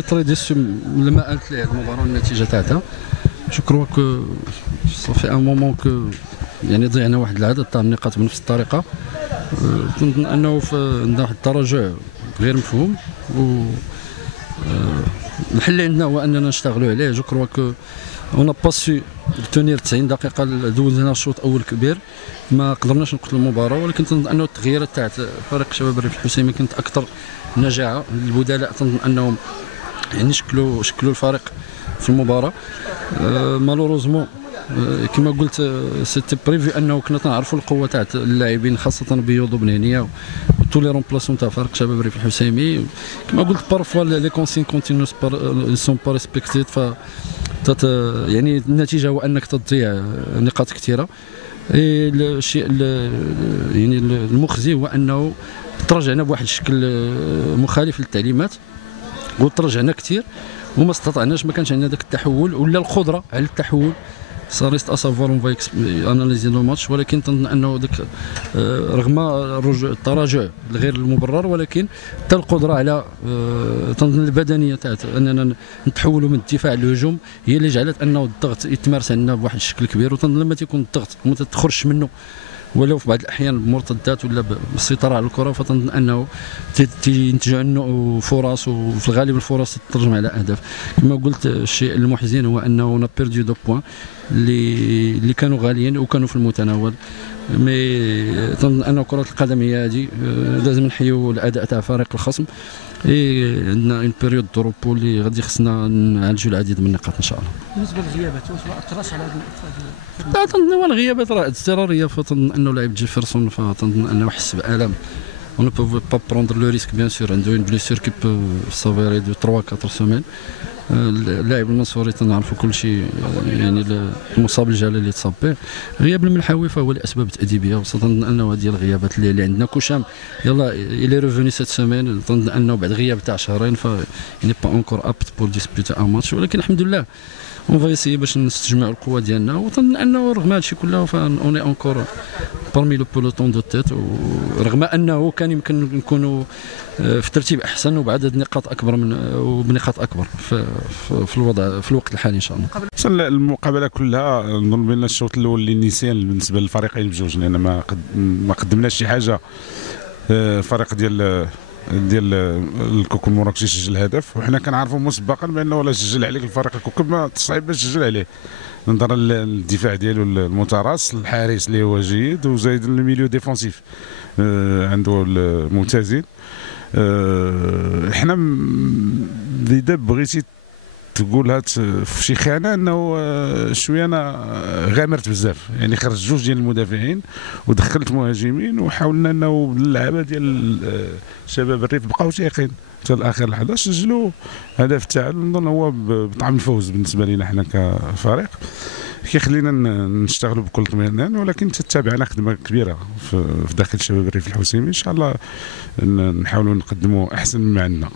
تري ديسو لما قالت لي المباراه النتيجه تاعها. جو كرو كو صافي ان مومون كو يعني ضيعنا واحد العدد تاع النقاط بنفس الطريقه. كنظن انه عندنا واحد التراجع غير مفهوم، و الحل اللي عندنا هو اننا نشتغلوا عليه. جو كرو كو اون با سو تونير 90 دقيقه. دوزنا شوط اول كبير ما قدرناش نقتلوا المباراه، ولكن تنظن انه التغييرات تاعت فريق شباب الريف الحسيمي كانت اكثر نجاعه. البدلاء تنظن انهم يعني شكلوا الفريق في المباراه. مالوروزمون كما قلت سيتي بريفي انه كنا تنعرفوا القوه تاع اللاعبين خاصه بيوضو بن هنيه وتو لي رومبلاسون تاع فريق شباب الريف الحسيمي. كما قلت بارفوا لي كونسين كونتينيو سون با ريسبكتيد، ف يعني النتيجه هو انك تضيع نقاط كثيره. الشيء يعني المخزي هو انه تراجعنا بواحد الشكل مخالف للتعليمات وتراجعنا كثير وما استطعناش، ما كانش عندنا ذاك التحول ولا القدره على التحول. ساريست اسافوار اون فاي اناليزي لو ماتش، ولكن تنظن انه ذاك رغم التراجع الغير المبرر، ولكن حتى القدره على تنظن البدنيه تاعت اننا نتحولوا من الدفاع للهجوم هي اللي جعلت انه الضغط يتمارس عندنا بواحد الشكل كبير. وتنظن لما تيكون الضغط وما تخرجش منه ولو في بعض الاحيان بمرتدات ولا بالسيطره على الكره، فتنظن انه تنتج عنه فرص، وفي الغالب الفرص تترجم على اهداف. كما قلت الشيء المحزن هو انه نا بيردو دو بوين اللي كانوا غاليين وكانوا في المتناول. مي تنظن ان كره القدم هي هذه، لازم نحيوا الاداء تاع فريق الخصم. عندنا اون بيريود دو روبو اللي غادي خصنا نعالجوا العديد من النقاط ان شاء الله. بالنسبه للغيابات واش اثرت على هذه النقطه؟ لا تنظن الغيابات راه اضطراريه، فتنظن انه لاعب جيفرسون فتنظن انه حس بالام. On ne peut pas prendre le risque bien sûr عنده une blessure qui peut s'avérer de 3-4 semaines. اللاعب المنصوري تنعرفوا كل شيء، يعني المصاب الجلال اللي تصاب به. غياب الملحاوي فهو لاسباب تاديبيه، وتظن انه هذه الغيابات اللي عندنا. كوشام يلا الى ريفوني سيت سيمين، تظن انه بعد غياب تاع شهرين ف يعني با اونكور ابت بور ديسبوتي ان ماتش، ولكن الحمد لله اون فايسي باش نستجمعوا القوه ديالنا. وظن انه رغم هذا الشيء كله فاوني اونكور بارمي لو بولوتون دو تيت، ورغم انه كان يمكن نكونوا في ترتيب احسن وبعدد نقاط اكبر وبنقاط اكبر في الوضع في الوقت الحالي ان شاء الله. المقابله كلها نظن بان الشوط الاول اللي نيسان بالنسبه للفريقين بجوج، لان ما قدمناش شي حاجه. الفريق ديال الكوكب مراكش يسجل هدف، وحنا كنعرفوا مسبقا بانه لا سجل عليك الفريق الكوكب ما تصعيب باش تسجل عليه، نظرا للدفاع ديالو المتراص، الحارس اللي هو جيد، وزايد الميليو ديفونسيف عنده الممتازين. حنا اذا بغيتي تقولها في شي خانه انه شويه انا غامرت بزاف، يعني خرجت جوج ديال المدافعين ودخلت مهاجمين، وحاولنا انه اللعابه ديال شباب الريف بقاو تايقين حتى لاخر لحظه، سجلوا هدف تاعنا نظن هو بطعم الفوز بالنسبه لنا حنا كفريق، كيخلينا نشتغلوا بكل اطمئنان. ولكن تتابعنا خدمه كبيره في داخل شباب الريف الحسيمي، ان شاء الله نحاولوا نقدموا احسن مما عندنا.